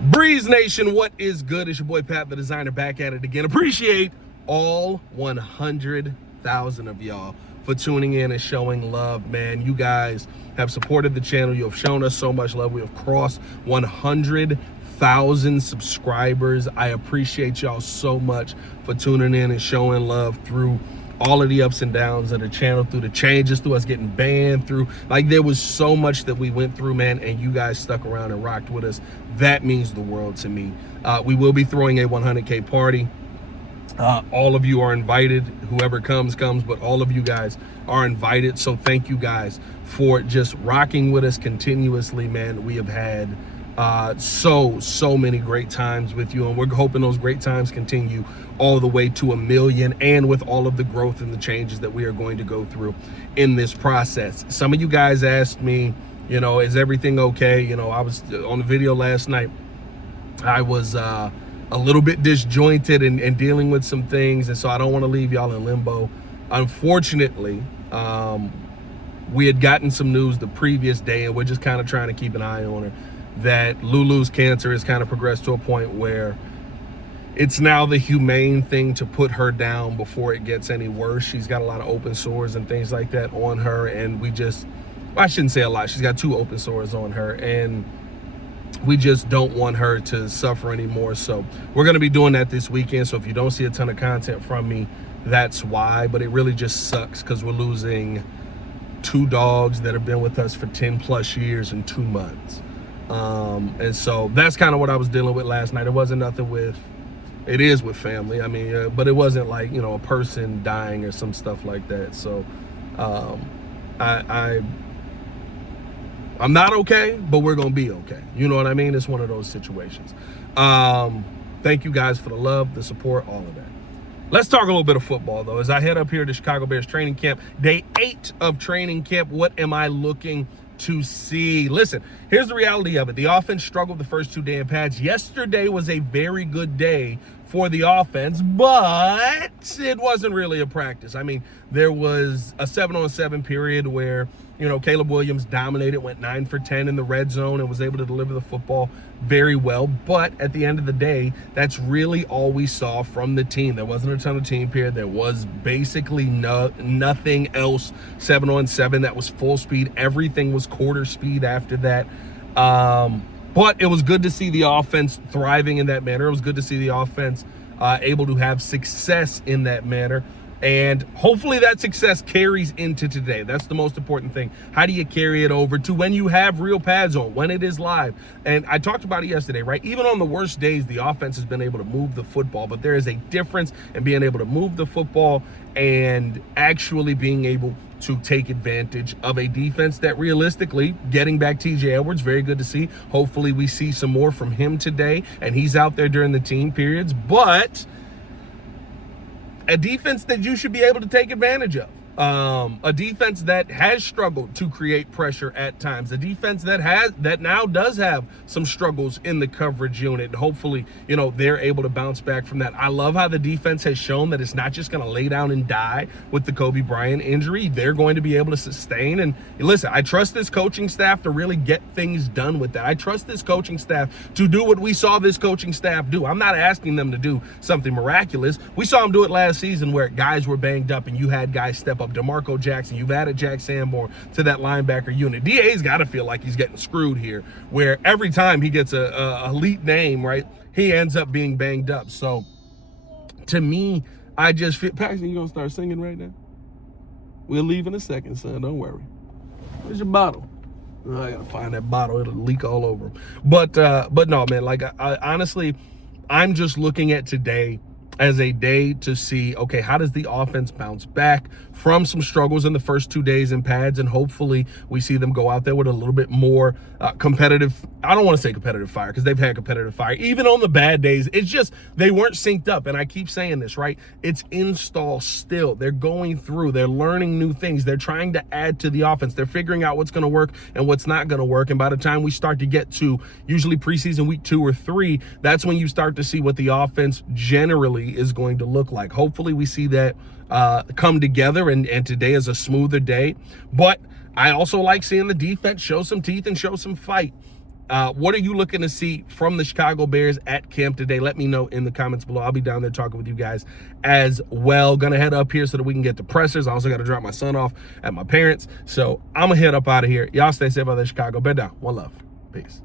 Breeze Nation, what is good? It's your boy Pat the Designer back at it again. Appreciate all 100,000 of y'all for tuning in and showing love, man. You guys have supported the channel. You have shown us so much love. We have crossed 100,000 subscribers. I appreciate y'all so much for tuning in and showing love through all of the ups and downs of the channel, through the changes, through us getting banned, through, like, there was so much that we went through, man, and you guys stuck around and rocked with us. That means the world to me. We will be throwing a 100K party. All of you are invited. Whoever comes, but all of you guys are invited. So thank you guys for just rocking with us continuously, man. We have had so many great times with you, and we're hoping those great times continue all the way to 1 million, and with all of the growth and the changes that we are going to go through in this process. Some of you guys asked me, you know, is everything okay? You know, I was on the video last night. I was a little bit disjointed and dealing with some things, and so I don't want to leave y'all in limbo. Unfortunately, we had gotten some news the previous day, and we're just kind of trying to keep an eye on her, that Lulu's cancer has kind of progressed to a point where it's now the humane thing to put her down before it gets any worse. She's got a lot of open sores and things like that on her, and we just, well, I shouldn't say a lot. She's got 2 open sores on her, and we just don't want her to suffer anymore. So we're going to be doing that this weekend. So if you don't see a ton of content from me, that's why. But it really just sucks because we're losing 2 dogs that have been with us for 10 plus years in 2 months. And so that's kind of what I was dealing with last night. It wasn't nothing with, it is with family. I mean, but it wasn't like, you know, a person dying or some stuff like that. So I'm not okay, but we're gonna be okay. You know what I mean? It's one of those situations. Thank you guys for the love, the support, all of that. Let's talk a little bit of football, though. As I head up here to Chicago Bears training camp, day 8 of training camp, what am I looking to see? Listen, here's the reality of it. The offense struggled the first 2 days in pads. Yesterday was a very good day for the offense, but it wasn't really a practice. I mean, there was a 7-on-7 period where, you know, Caleb Williams dominated, went 9 for 10 in the red zone and was able to deliver the football very well. But at the end of the day, that's really all we saw from the team. There wasn't a ton of team period. There was basically nothing else 7-on-7 that was full speed. Everything was quarter speed after that. But it was good to see the offense thriving in that manner. It was good to see the offense able to have success in that manner. And hopefully that success carries into today. That's the most important thing. How do you carry it over to when you have real pads on, when it is live? And I talked about it yesterday, right? Even on the worst days, the offense has been able to move the football, but there is a difference in being able to move the football and actually being able to take advantage of a defense that realistically, getting back TJ Edwards, very good to see. Hopefully we see some more from him today, and he's out there during the team periods, but a defense that you should be able to take advantage of. A defense that has struggled to create pressure at times. A defense that now does have some struggles in the coverage unit. Hopefully, you know, they're able to bounce back from that. I love how the defense has shown that it's not just going to lay down and die with the Kobe Bryant injury. They're going to be able to sustain. And listen, I trust this coaching staff to really get things done with that. I trust this coaching staff to do what we saw this coaching staff do. I'm not asking them to do something miraculous. We saw them do it last season where guys were banged up and you had guys step up. DeMarco Jackson, you've added Jack Sanborn to that linebacker unit. DA's got to feel like he's getting screwed here, where every time he gets a elite name, right, he ends up being banged up. So to me, I just feel, Paxton, you gonna start singing right now? We'll leave in a second, son, don't worry. Where's your bottle? Oh, I gotta find that bottle, it'll leak all over him. But no, man, like I honestly, I'm just looking at today as a day to see, okay, how does the offense bounce back from some struggles in the first 2 days in pads, and hopefully we see them go out there with a little bit more competitive, I don't want to say competitive fire, because they've had competitive fire. Even on the bad days, it's just, they weren't synced up, and I keep saying this, right? It's install still. They're going through, they're learning new things, they're trying to add to the offense, they're figuring out what's going to work and what's not going to work, and by the time we start to get to usually preseason week 2 or 3, that's when you start to see what the offense generally is going to look like. Hopefully we see that come together, and today is a smoother day. But I also like seeing the defense show some teeth and show some fight. What are you looking to see from the Chicago Bears at camp today? Let me know in the comments below. I'll be down there talking with you guys as well. Gonna head up here so that we can get the pressers. I also got to drop my son off at my parents. So I'm gonna head up out of here. Y'all stay safe out there, Chicago. Bear down. One love. Peace.